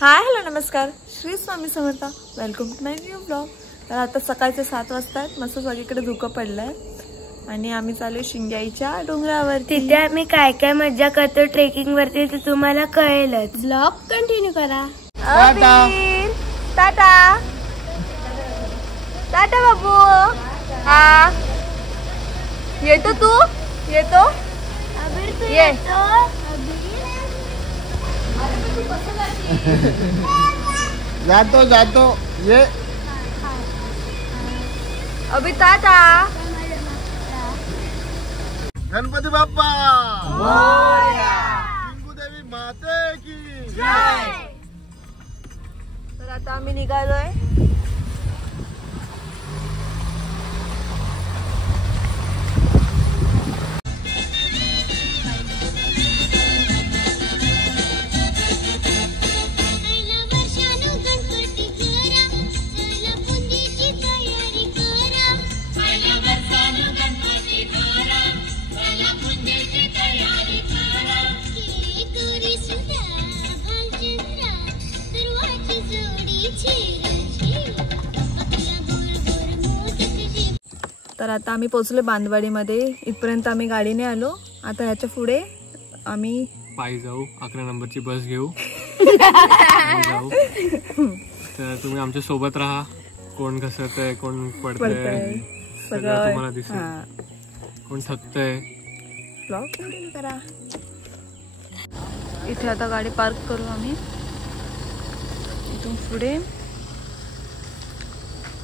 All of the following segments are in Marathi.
हाय हॅलो नमस्कार, Shri Swami Samarth. Welcome to my new blog. तर आता सकाळचे 7 वाजता आहेत. मस्त सगळीकडे धुकं पडलंय आणि आम्ही चालू शिंग्याईच्या डोंगरावर. तिथे आम्ही काय काय मजा करतो ट्रेकिंग वरती ते तुम्हाला कळेलच. ब्लॉग कंटिन्यू करा. टाटा टाटा बाबू. हा येतो तू येतो ये. जातो जातो ये. अभी टाटा. गणपती बाप्पा मोरया. देवी माते की जय. तर आता आम्ही निघालोय. तर आता आम्ही पोहोचलो बांधवाडीमध्ये. इथपर्यंत आम्ही गाडीने आलो. आता ह्याच्या पुढे आम्ही पायी जाऊ. 11 नंबरची बस घेऊ. जाऊ. तर तुम्ही आमच्या सोबत राहा. कोण घसरतंय, कोण पडतंय सगळं तुम्हाला दिसेल. कोण थकतंय. ब्लॉग कंटिन्यू करा. इथे आता गाडी पार्क करू आम्ही. इथून पुढे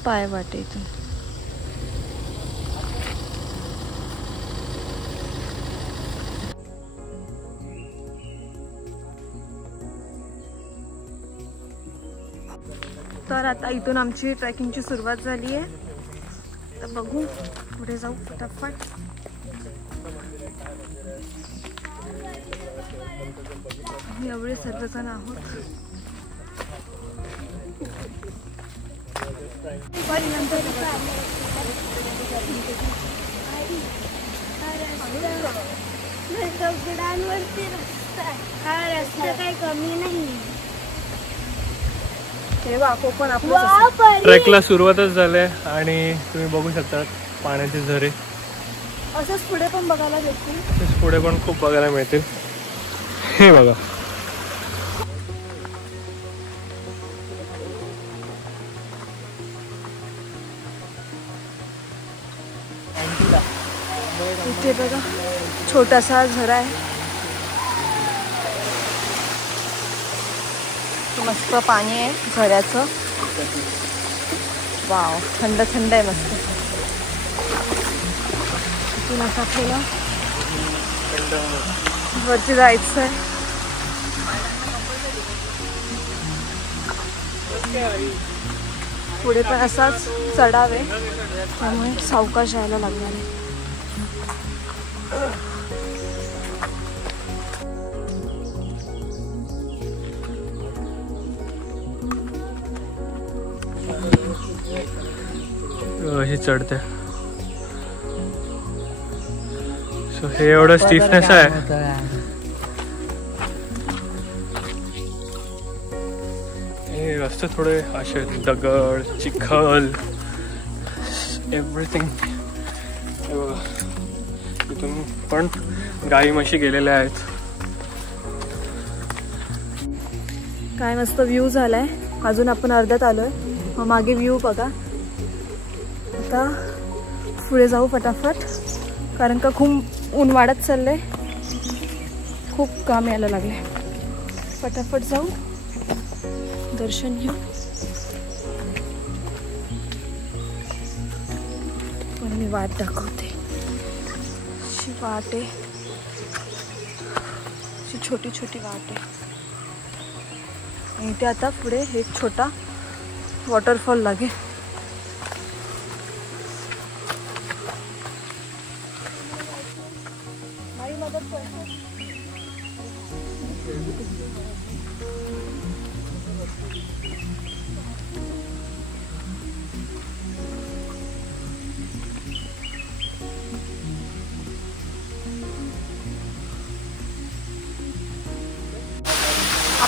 पाय वाटे. इथून तर आता इथून आमची ट्रेकिंगची सुरुवात झाली आहे. तर बघू पुढे जाऊ फटाफट. आम्ही एवढे सर्वजण आहोत. हा रस्ता काही कमी नाही. ट्रेकला सुरुवातच झाले आणि तुम्ही बघू शकता पाण्याचे झरे. असंच पुढे पण बघायला भेटतील. तसेच पुढे पण खूप बघायला मिळतील. हे बघा. इथे बघा छोटासा झरा आहे. मस्त पाणी आहे झऱ्याचं. वाव थंड थंड आहे मस्त. इथून असं आपल्याला वरती जायचं आहे. पुढे पण असाच चढाव आहे त्यामुळे सावकाश यायला लागणार आहे. अशी चढते. सो हे एवढं स्टिफनेस आहे. हे रस्ते थोडे असे दगड चिखल एव्हरीथिंग. इथून पण गाई म्हशी गेलेल्या आहेत. काय मस्त व्ह्यू झालाय. अजून आपण अर्ध्यात आलोय. मग मागे व्ह्यू बघा. आता पुढे जाऊ फटाफट कारण का खूप ऊन वाढत चाललंय. खूप काम यायला लागले. फटाफट जाऊ दर्शन घेऊ. पण मी वाट दाखवते. अशी वाट आहे. अशी छोटी छोटी वाट आहे. आणि इथे आता पुढे एक छोटा वॉटरफॉल लागेल.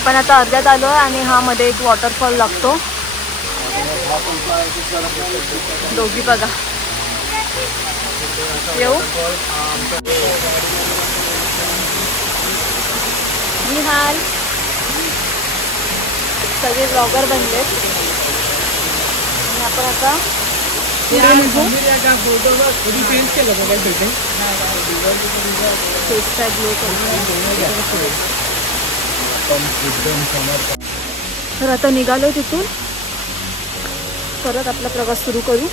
आपण आता अर्ध्यात आलो आणि हा मध्ये एक वॉटरफॉल लागतो. दोघी बघा. येऊ निहाल. सगळे ब्लॉगर बनलेत आणि आपण आता पुढे निघू. तर आता निघालो तिथून परत आपला प्रवास सुरू करू.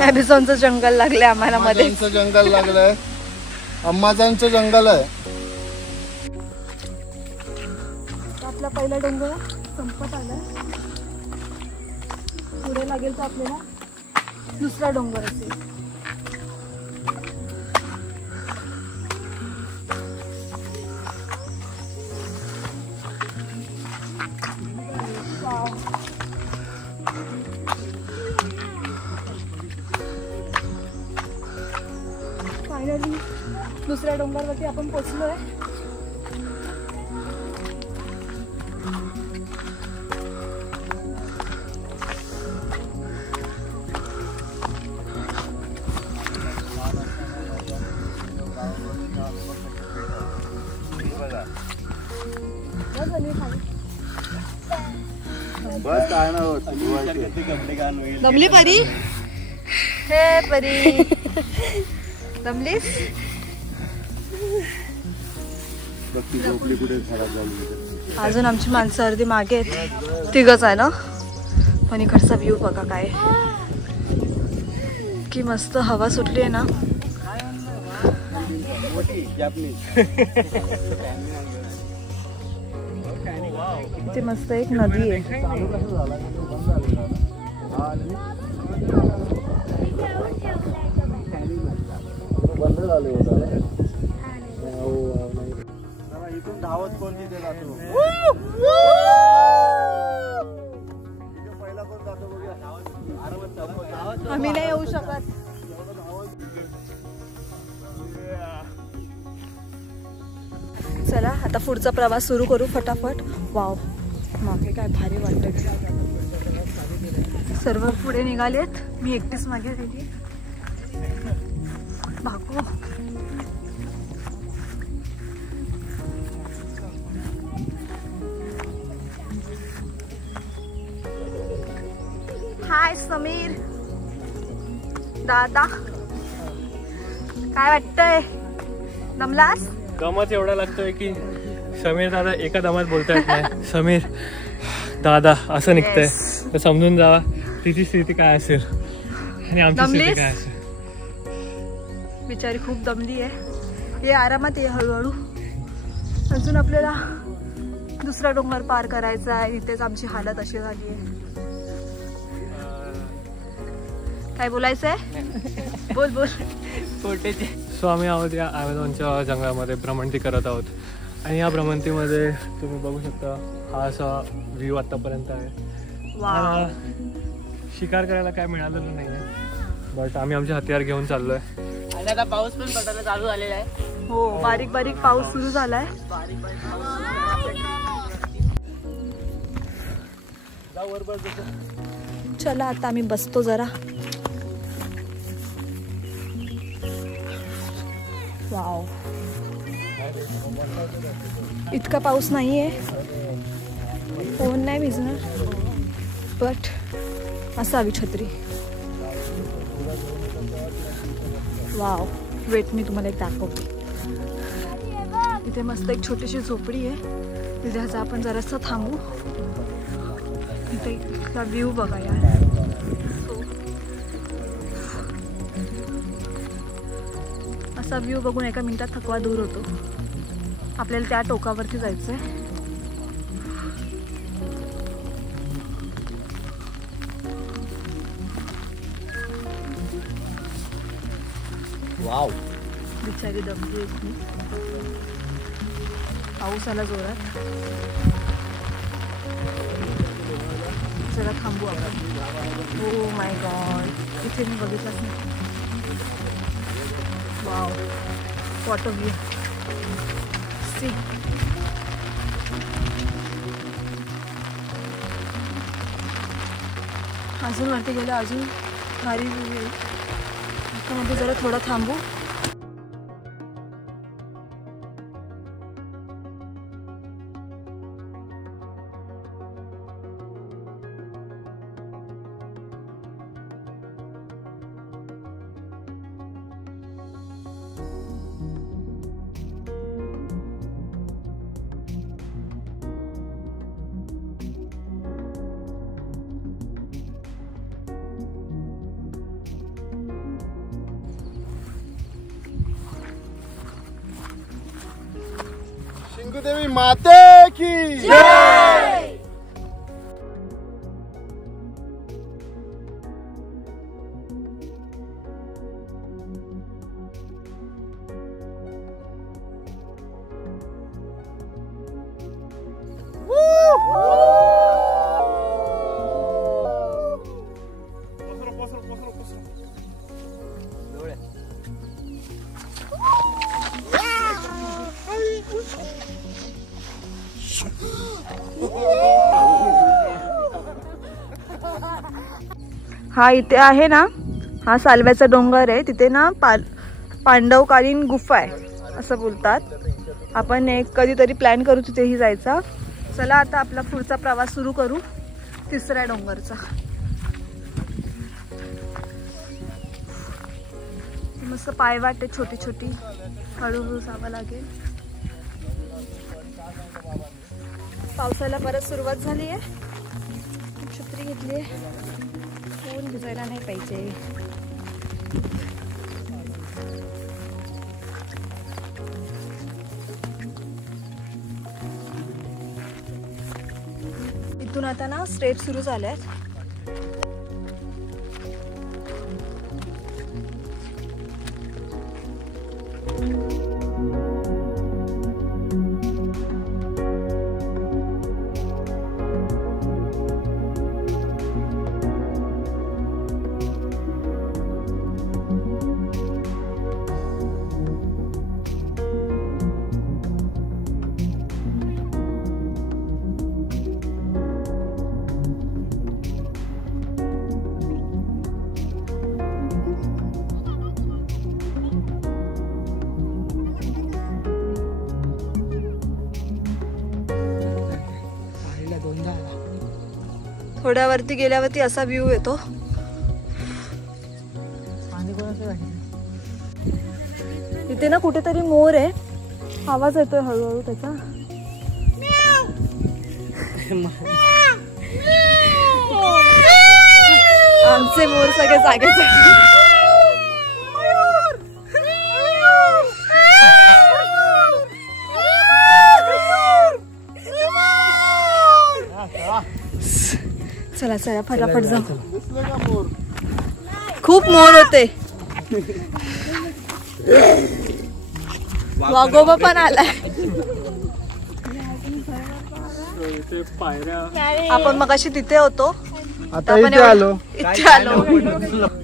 ॲमेझॉनचं जंगल लागलंय आम्हाला मध्ये. जंगल लागलंय. अम्माजांचं जंगल आहे. आपला पहिला डोंगर संपत आलाय. पुढे लागेल तर आपल्याला दुसरा डोंगर असेल. फायनली दुसऱ्या डोंगरावरती आपण पोचलोय. दमली परी. हे परी दमलीस. अजून आमची माणसं अर्धी मागे आहेत. तिघच आहे ना. पण इकडचा व्ह्यू बघा काय की मस्त हवा सुटली आहे ना. इथे मस्त एक नदी आहे. इथून धावत कोण तिथे जातो. पहिला कोण जातो बघूया. आम्ही नाही येऊ शकत. चला आता पुढचा प्रवास सुरू करू फटाफट. वाव मागे काय भारी वाटत. सर्व पुढे निघालेत. मी एकटीच मागे गेली. भागो. हाय समीर दादा. काय वाटतंय? दमलास? दमच एवढा लागतोय की समीर दादा एका दमात बोलता येत नाही. समीर दादा असं निघतंय. तर समजून जावा तिची स्थिती काय असेल आणि आमची स्थिती काय असेल. बिचारी खूप दमली आहे. ये आरामात ये हळूहळू. अजून आपल्याला दुसरा डोंगर पार करायचा आहे. इथेच आमची हालत अशी झाली आहे. काय बोलायचंय? बोल बोल. सो आम्ही आहोत या ॲमेझॉनच्या जंगलामध्ये भ्रमंती करत आहोत. आणि या भ्रमंतीमध्ये तुम्ही बघू शकता हा असा व्ह्यू आतापर्यंत आहे. वाव. शिकार करायला काय मिळालेलं नाही आहे. बट आम्ही आमचे हत्यार घेऊन चाललोय. आणि आता पाऊस पण पडायला चालू झालेला आहे. हो बारीक बारीक पाऊस सुरू झालाय. चला आता आम्ही बसतो जरा. वाव इतका पाऊस नाहीये. फोन नाही भिजणार बट असावी छत्री. वाव वेट मी तुम्हाला एक दाखवते. इथे मस्त एक छोटीशी झोपडी आहे. तिथे आता आपण जरासं थांबू. इथे व्ह्यू बघा यार. असा व्ह्यू बघून एका मिनिटात थकवा दूर होतो. आपल्याला त्या टोकावरती जायचंय. वाव बिचारी दमली आहे. पाऊस आला जोरात. जरा थांबू आपण. ओ माय गॉड, इथे मी बघितलंच नाही. Wow, water view. सी, अजून वरती गेलं अजून भारी व्ह्यू येईल. आता मध्ये जरा थोडं थांबू. शिंगूदेवी माते की जय. हा इथे आहे ना, हा सालव्याचा डोंगर आहे. तिथे ना पांडवकालीन गुफा आहे असं बोलतात. आपण एक कधीतरी प्लॅन करू तिथेही जायचा. चला आता आपला पुढचा प्रवास सुरू करू, तिसऱ्या डोंगरचा. मस्त पायवाट आहे छोटी छोटी, हळूहळू जावं लागेल. पावसाला परत सुरुवात झाली आहे. छत्री घेतली आहे, ऊन भिजायला नाही पाहिजे. इथून आता ना स्टेप सुरू झाल्यात. थोड्या वरती गेल्यावरती असा व्ह्यू येतो. इथे ना कुठेतरी मोर आहे, आवाज येतोय हळूहळू त्याचा. आमचे मोर सगळे जागेच आहेत. चला चला फटाफट जाऊ. खूप मोर होते. वाघोबा पण आलाय. आपण मगाशी तिथे होतो, आता आपण इथे आलो. इथे आलो.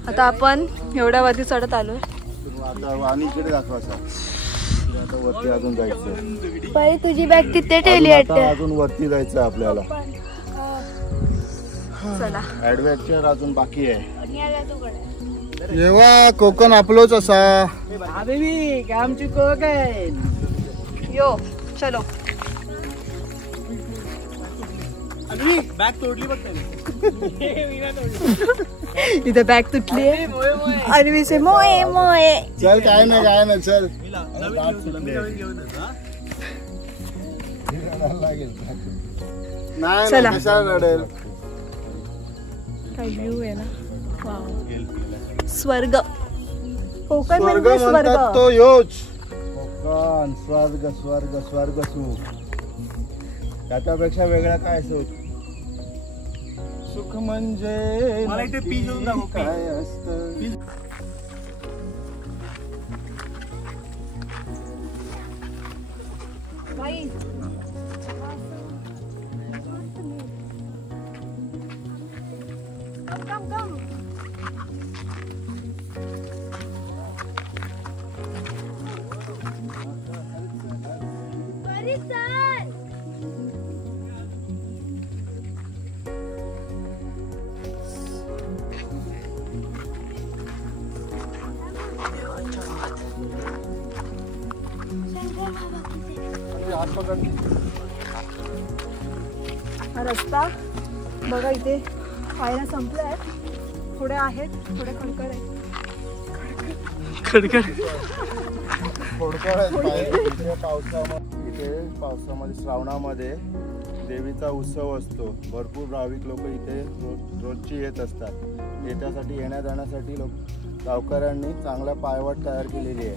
आता आपण एवढ्या वरती चढत आलोय. आणि इकडे दाखवायचा. आता वरती अजून जायचं. बाई तुझी बॅग तिथे ठेवली वाटतं. अजून वरती जायचं आपल्याला. चला ऍडव्हेंचर अजून बाकी आहे. जेव्हा कोकण आपलोच असा. आमची कोकण. यो चलो. बॅग तोडली बघ. इथे बॅग तुटली आहे आणि विषय मोये मोये. चल काय नाही चल. चला. नाही कशाला रडेल. काय व्ह्यू आहे ना. वाव, स्वर्ग. कोकण स्वर्ग म्हणजे स्वर्ग. म्हणतात तो योच. कोकण स्वर्ग स्वर्ग स्वर्ग सुख. त्याच्यापेक्षा वेगळा काय सुख. सुख म्हणजे मला इथे पी घेऊन दाखव. काय असतं. हा रस्ता बघा इथे पायऱ्या संपल्या आहेत, थोड्या आहेत, थोड्या खडखड आहेत. थोडक्यात इथे पावसामध्ये श्रावणामध्ये देवीचा उत्सव असतो. भरपूर भाविक लोक इथे रोजची येत असतात. येण्यासाठी येण्या जाण्यासाठी गावकऱ्यांनी चांगला पायवाट तयार केलेली आहे.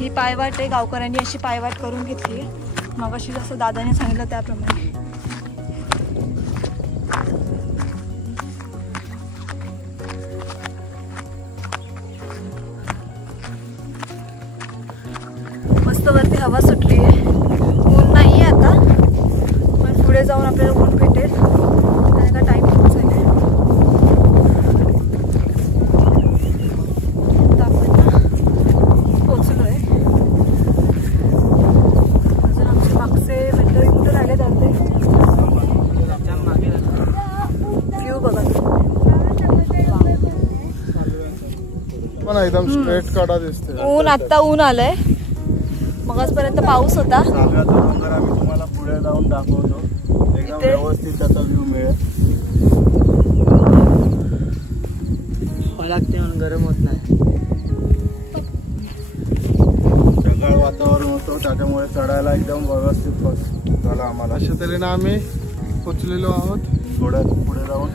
ही पायवाट आहे, गावकऱ्यांनी अशी पायवाट करून घेतली आहे. मगाशी जसं दादाने सांगितलं त्याप्रमाणे. मस्त वरती हवा सुटली आहे. ऊन नाही आहे आता, पण पुढे जाऊन आपल्याला ऊन भेटेल. कारण का टाइम खूप झाला आहे. आता आपण पोचलो आहे. अजून आमचे मागचे मंडळी कुठे राहिले जाते. व्ह्यू बघा पण एकदम स्ट्रेट काढा दिसते. ऊन आत्ता ऊन आलंय. मगाचपर्यंत पाऊस होता. सांगायचं डोंगर आम्ही तुम्हाला पुढे जाऊन दाखवतो. एकदम व्यवस्थित त्याचा व्ह्यू मिळेल. लागते म्हणून गरम होत नाही. ढगाळ वातावरण होतं, त्याच्यामुळे चढायला एकदम व्यवस्थित झालं आम्हाला. अशा तऱ्हेने आम्ही पोचलेलो आहोत. थोडं पुढे जाऊन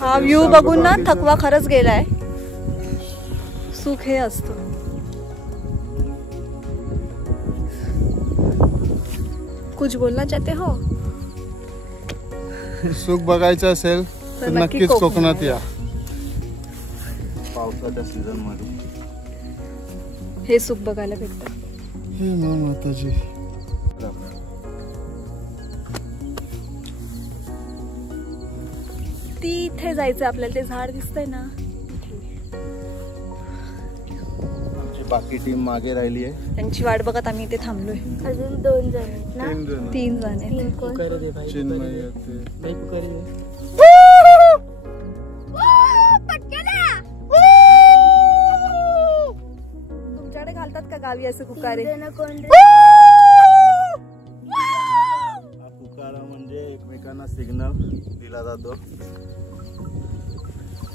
हा व्ह्यू बघून ना थकवा खरंच गेलाय. सुख हे असतं. कुछ बोलना चाहते हो? सुख बघायचं असेल तर नक्कीच कोकणात या. पावसाच्या सीझन मध्ये हे सुख बघायला भेटतं. हे माताजी तिथे जायचं आपल्याला. ते झाड दिसतंय ना. बाकी टीम मागे राहिली आहे. त्यांची वाट बघत आम्ही इथे थांबलोय. अजून 2 जण आहेत ना. 3 जण आहेत. चिन्मय तुमच्याकडे घालतात का गावी असं कुकारे? पुकारा म्हणजे एकमेकांना सिग्नल दिला जातो.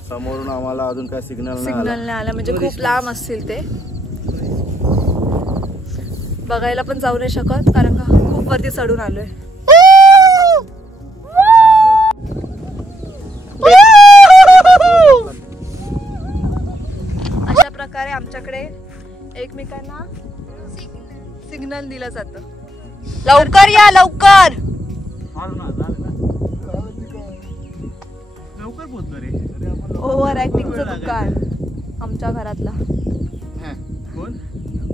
समोरून आम्हाला अजून काय सिग्नल नाही आला म्हणजे खूप लांब असतील ते. बघायला पण जाऊ नाही शकत कारण का खूप वरती चढून आलोय. अशा प्रकारे आमच्याकडे एकमेकांना सिग्नल दिलं जातं. लवकर या, लवकर. लवकर पोहोचलो रे. ओव्हर ऍक्टिंगचं दुकान आमच्या घरातला. कोण?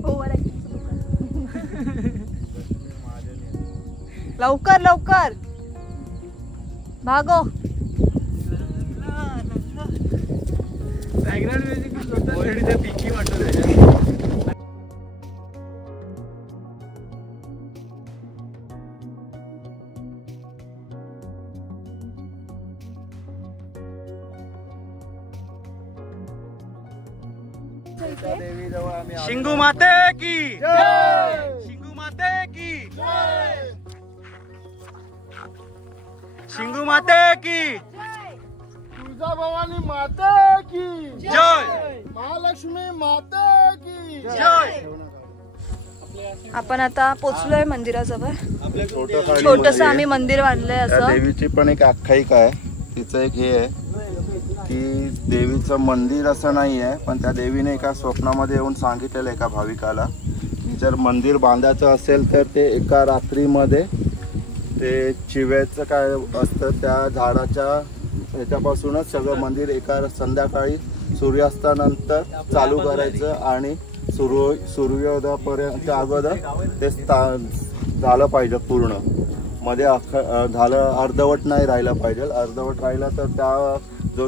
ओव्हर ऍक्टिंगचं दुकान. लवकर लवकर भागो. बॅकग्राऊंड म्युझिक ऑलरेडी ते पिकी वाटत आहे. शिंगू माते की जय. शिंगू माते की जय. शिंगू माते की तुळजाभवानी माता की जय. महालक्ष्मी माता की जय. आपण आता पोचलोय मंदिराजवळ. छोटंसं छोटस आम्ही मंदिर बांधलंय त्या असं. देवीची पण एक आख्यायिका आहे. तिचं एक हे आहे की देवीचं मंदिर असं नाही आहे, पण त्या देवीने एका स्वप्नामध्ये येऊन सांगितलेलं एका भाविकाला की जर मंदिर बांधायचं असेल तर ते एका रात्रीमध्ये ते चिव्याचं काय असतं त्या झाडाच्या ह्याच्यापासूनच सगळं मंदिर एका संध्याकाळी सूर्यास्तानंतर चालू करायचं आणि सूर्योदयापर्यंत अगोदर ते झालं पाहिजे पूर्ण. मध्ये झालं अर्धवट नाही राहिला पाहिजे. अर्धवट राहिला तर त्या जो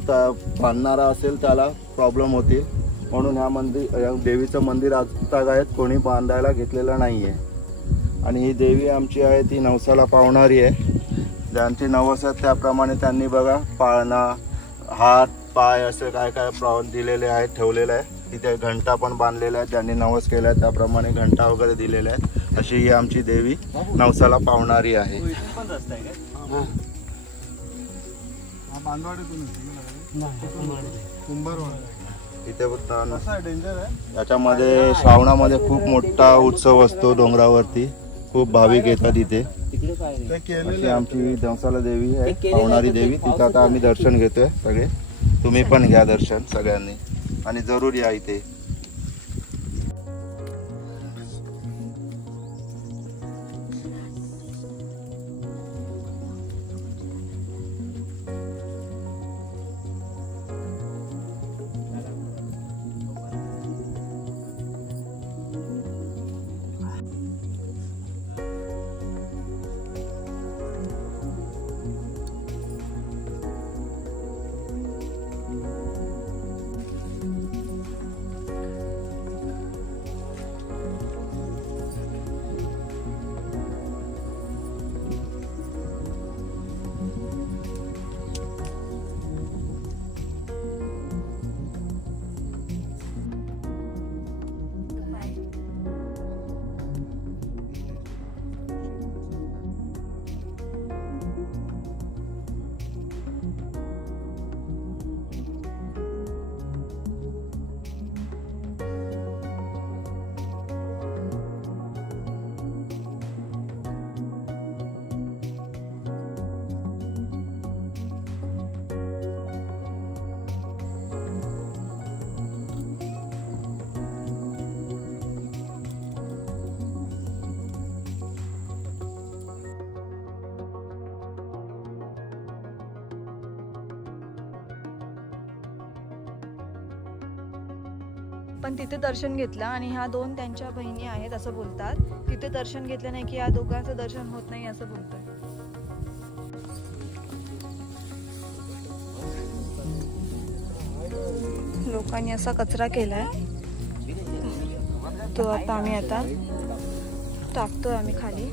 बांधणारा असेल त्याला प्रॉब्लेम होतील. म्हणून या देवीचं मंदिर आजतागायत कोणी बांधायला घेतलेलं नाही आहे. आणि ही देवी आमची आहे ती नवसाला पावणारी आहे. ज्यांची नवस आहे त्याप्रमाणे त्यांनी बघा पाळणा, हात, पाय असे काय काय दिलेले आहेत, ठेवलेले आहे. तिथे घंटा पण बांधलेल्या आहेत. ज्यांनी नवस केला आहे त्याप्रमाणे घंटा वगैरे दिलेल्या आहेत. अशी ही आमची देवी नवसाला पावणारी आहे. इथे याच्यामध्ये श्रावणामध्ये खूप मोठा उत्सव असतो. डोंगरावरती खूप भाविक येतात इथे. अशी आमची नवसाला देवी आहे, पावणारी देवी. तिथं आता आम्ही दर्शन घेतोय सगळे. तुम्ही पण घ्या दर्शन सगळ्यांनी आणि जरूर या इथे. पण तिथे दर्शन घेतलं आणि ह्या दोन त्यांच्या बहिणी आहेत असं बोलतात. तिथे दर्शन घेतलं नाही की या दोघांचं दर्शन होत नाही असं बोलतात. लोकांनी असा कचरा केलाय तो आता आम्ही टाकतोय आम्ही खाली.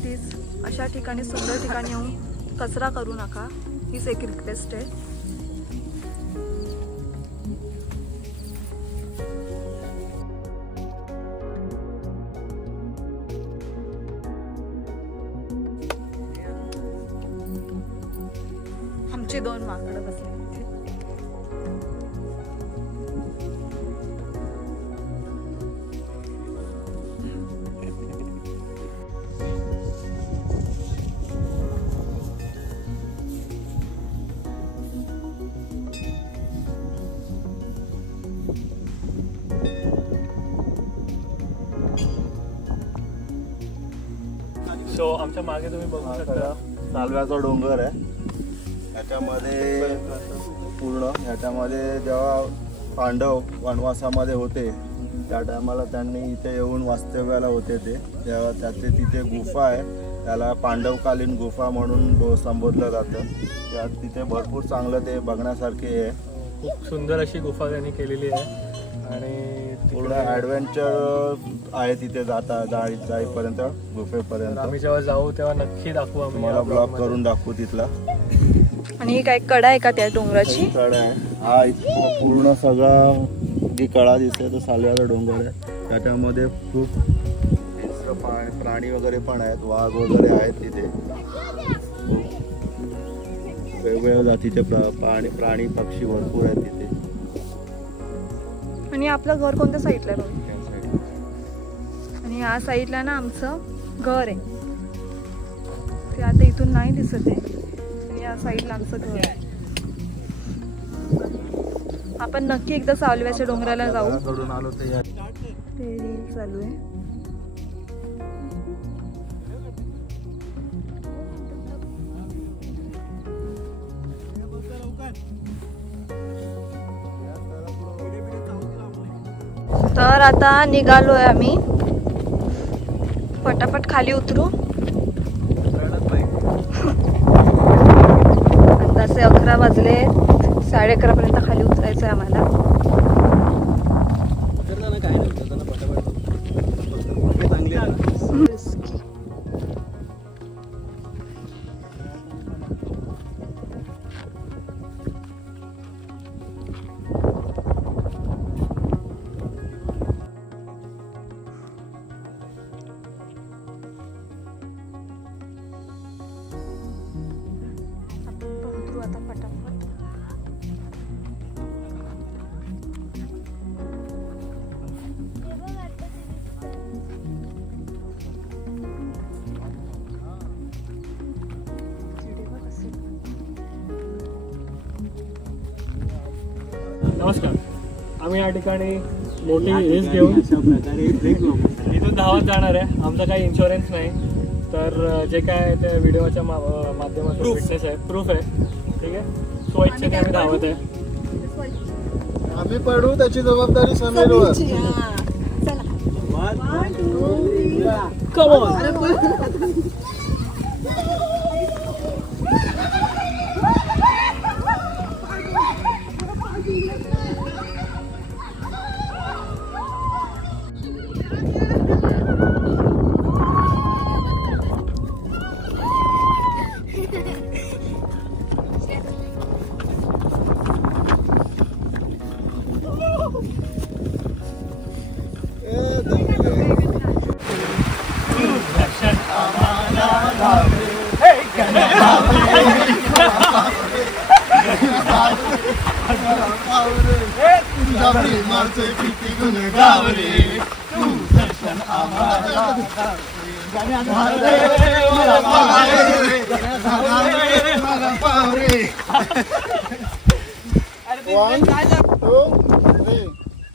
प्लीज अशा ठिकाणी, सुंदर ठिकाणी येऊन कचरा करू नका, हीच एक रिक्वेस्ट आहे. आमची दोन माकडं बसले. सो आमच्या मागे तुम्ही बघू शकता सालव्याचा डोंगर आहे. ह्याच्यामध्ये पूर्ण ह्याच्यामध्ये जेव्हा पांडव वनवासामध्ये होते त्या टायमाला त्यांनी इथे येऊन वास्तव्याला होते. तेव्हा त्याचे तिथे गुफा आहे, त्याला पांडवकालीन गुफा म्हणून संबोधलं जातं. तिथे भरपूर चांगलं ते बघण्यासारखे आहे. खूप सुंदर अशी गुफा त्यांनी केलेली आहे आणि पूर्ण ॲडव्हेंचर आहे तिथे जाईपर्यंत गुफेपर्यंत. आम्ही जेव्हा जाऊ तेव्हा नक्की दाखवू, आम्ही मला ब्लॉग करून दाखवू तिथला. आणि ही काय कडा आहे का त्या डोंगराची? कडा आहे हा. पूर्ण सगळा जी कडा दिसते तो सालव्याचा डोंगर आहे. त्याच्यामध्ये खूप प्राणी वगैरे पण आहेत, वाघ वगैरे आहेत तिथे. वेगवेगळ्या जातीचे प्राणी पक्षी भरपूर आहेत तिथे. आणि आपलं घर कोणत्या साईडला आहे? आणि या साईडला ना आमचं घर आहे. ते आता इथून नाही दिसत आहे. या साईडला आमचं घर आहे. आपण नक्की एकदा सालव्याच्या डोंगराला जाऊ. ते रील चालू आहे. तर आता निघालोय आम्ही. पटापट खाली उतरू दुपारचे 11 वाजले, 11:30 पर्यंत खाली उतरायचं आहे आम्हाला. काय नाही त्यांना पटापट चांगली उतरू आता फटाफट. नमस्कार. आम्ही या ठिकाणी मोठी रेस घेऊन इथून धावत जाणार आहे. आमचा काही इन्शुरन्स नाही, तर जे काय त्या व्हिडिओच्या माध्यमातून फिटनेस आहे, प्रूफ आहे. ठीक आहे, स्वइच्छेने आम्ही धावत आहे. आम्ही पडू त्याची जबाबदारी समीरवर.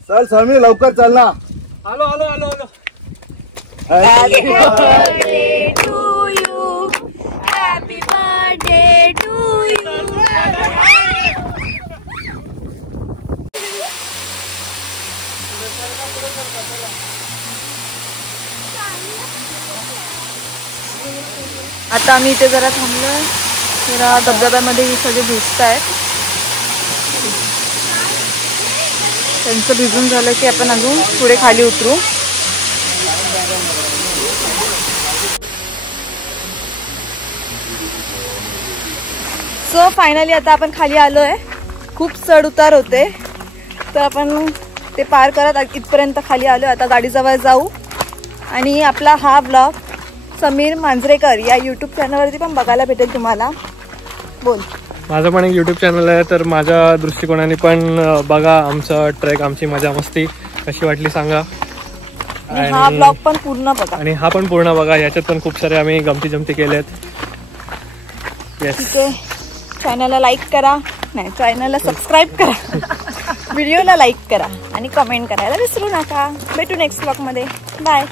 चल समीर लवकर चल ना. आलो आलो आलो आलो. Happy birthday to you. Happy birthday to you. आता आम्ही इथे जरा थांबलोय. जरा धबधब्यामध्ये ही सगळे भिजत आहेत. त्यांचं भिजून झालं की आपण अजून पुढे खाली उतरू. सो फायनली आता आपण खाली आलोय. खूप चढ उतार होते, तर आपण ते पार करत इथपर्यंत खाली आलोय. आता गाडीजवळ जाऊ आणि आपला हा ब्लॉग समीर मांजरेकर या यूट्यूब चॅनलवरती पण बघायला भेटेल तुम्हाला. बोल. माझं पण एक यूट्यूब चॅनल आहे, तर माझ्या दृष्टिकोनाने पण बघा आमचा ट्रेक, आमची मजा मस्ती कशी वाटली सांगा. आणि हा ब्लॉग पण पूर्ण बघा. आणि हा पण पूर्ण बघा. याच्यात पण खूप सारे आम्ही गमती जमती केलेत. ठीक आहे, चॅनलला लाईक करा, नाही चॅनलला सबस्क्राईब करा, व्हिडिओला लाईक करा आणि कमेंट करायला विसरू नका. भेटू नेक्स्ट ब्लॉगमध्ये. बाय.